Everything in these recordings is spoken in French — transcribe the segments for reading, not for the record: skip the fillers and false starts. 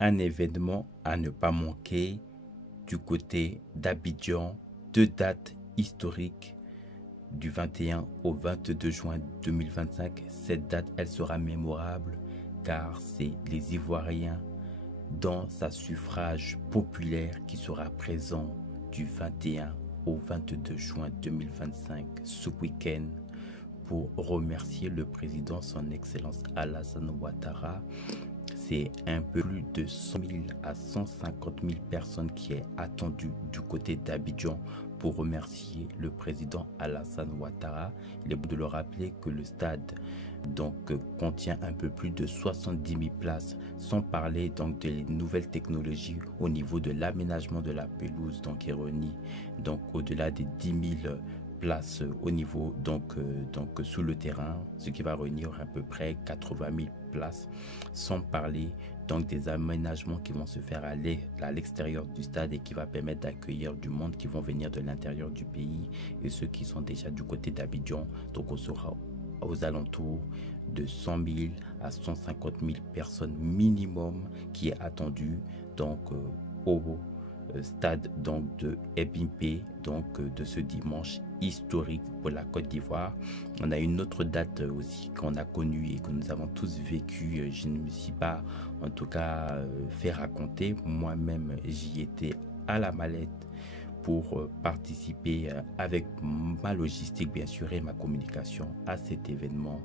un événement à ne pas manquer du côté d'Abidjan, deux dates historiques du 21 au 22 juin 2025. Cette date, elle sera mémorable car c'est les Ivoiriens dans sa suffrage populaire qui sera présent du 21 au 22 juin 2025 ce week-end pour remercier le président, son Excellence Alassane Ouattara. C'est un peu plus de 100 000 à 150 000 personnes qui est attendu du côté d'Abidjan pour remercier le président Alassane Ouattara. Il est bon de le rappeler que le stade contient un peu plus de 70 000 places, sans parler donc des nouvelles technologies au niveau de l'aménagement de la pelouse, ironie, au-delà des 10 000 places au niveau sous le terrain, ce qui va réunir à peu près 80 000 places, sans parler des aménagements qui vont se faire à l'extérieur du stade et qui va permettre d'accueillir du monde qui vont venir de l'intérieur du pays et ceux qui sont déjà du côté d'Abidjan. Donc on sera aux alentours de 100 000 à 150 000 personnes minimum qui est attendu au stade de Ebimpe de ce dimanche historique pour la Côte d'Ivoire. On a une autre date aussi qu'on a connue et que nous avons tous vécu. Je ne me suis pas en tout cas fait raconter, moi-même j'y étais à la mallette pour participer avec ma logistique bien sûr et ma communication à cet événement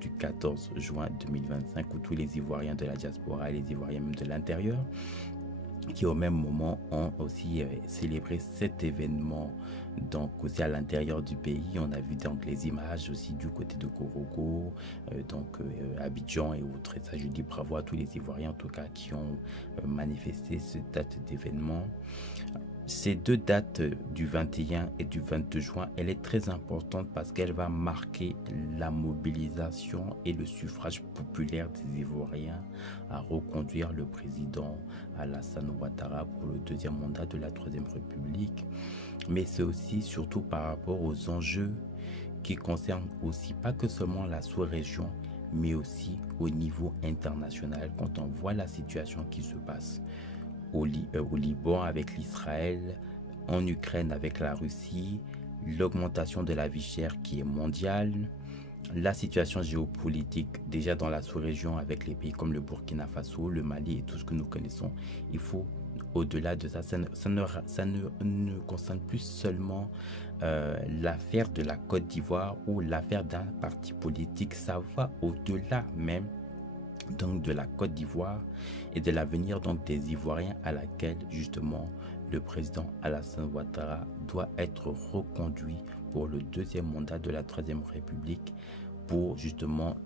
du 14 juin 2025 où tous les Ivoiriens de la diaspora et les Ivoiriens même de l'intérieur qui au même moment ont aussi célébré cet événement aussi à l'intérieur du pays. On a vu les images aussi du côté de Korogo, Abidjan et autres. Et ça, je dis bravo à tous les Ivoiriens en tout cas qui ont manifesté cette date d'événement. Ces deux dates du 21 et du 22 juin, elle est très importante parce qu'elle va marquer la mobilisation et le suffrage populaire des Ivoiriens à reconduire le président Alassane Ouattara pour le deuxième mandat de la Troisième République. Mais c'est aussi surtout par rapport aux enjeux qui concernent aussi pas que seulement la sous-région, mais aussi au niveau international quand on voit la situation qui se passe au Liban avec l'Israël, en Ukraine avec la Russie, l'augmentation de la vie chère qui est mondiale, la situation géopolitique déjà dans la sous-région avec les pays comme le Burkina Faso, le Mali et tout ce que nous connaissons. Il faut, au-delà de ça, ça ne concerne plus seulement l'affaire de la Côte d'Ivoire ou l'affaire d'un parti politique, ça va au-delà même de la Côte d'Ivoire et de l'avenir des Ivoiriens à laquelle justement le président Alassane Ouattara doit être reconduit pour le deuxième mandat de la Troisième République pour justement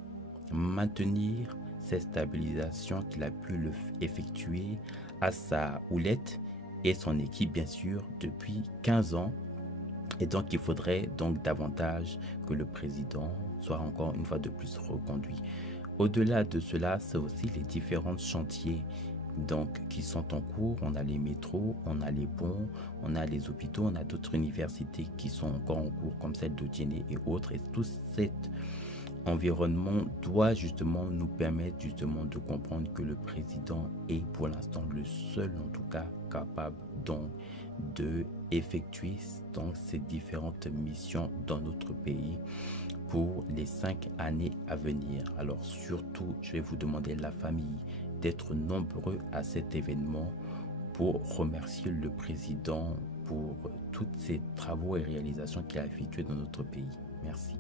maintenir cette stabilisation qu'il a pu effectuer à sa houlette et son équipe bien sûr depuis 15 ans. Et donc il faudrait davantage que le président soit encore une fois de plus reconduit. Au-delà de cela, c'est aussi les différents chantiers qui sont en cours. On a les métros, on a les ponts, on a les hôpitaux, on a d'autres universités qui sont encore en cours comme celle de Djenné et autres. Et tout cet environnement doit justement nous permettre justement de comprendre que le président est pour l'instant le seul en tout cas capable de effectuer ces différentes missions dans notre pays pour les 5 années à venir. Alors surtout, je vais vous demander la famille d'être nombreux à cet événement pour remercier le président pour tous ces travaux et réalisations qu'il a effectués dans notre pays. Merci.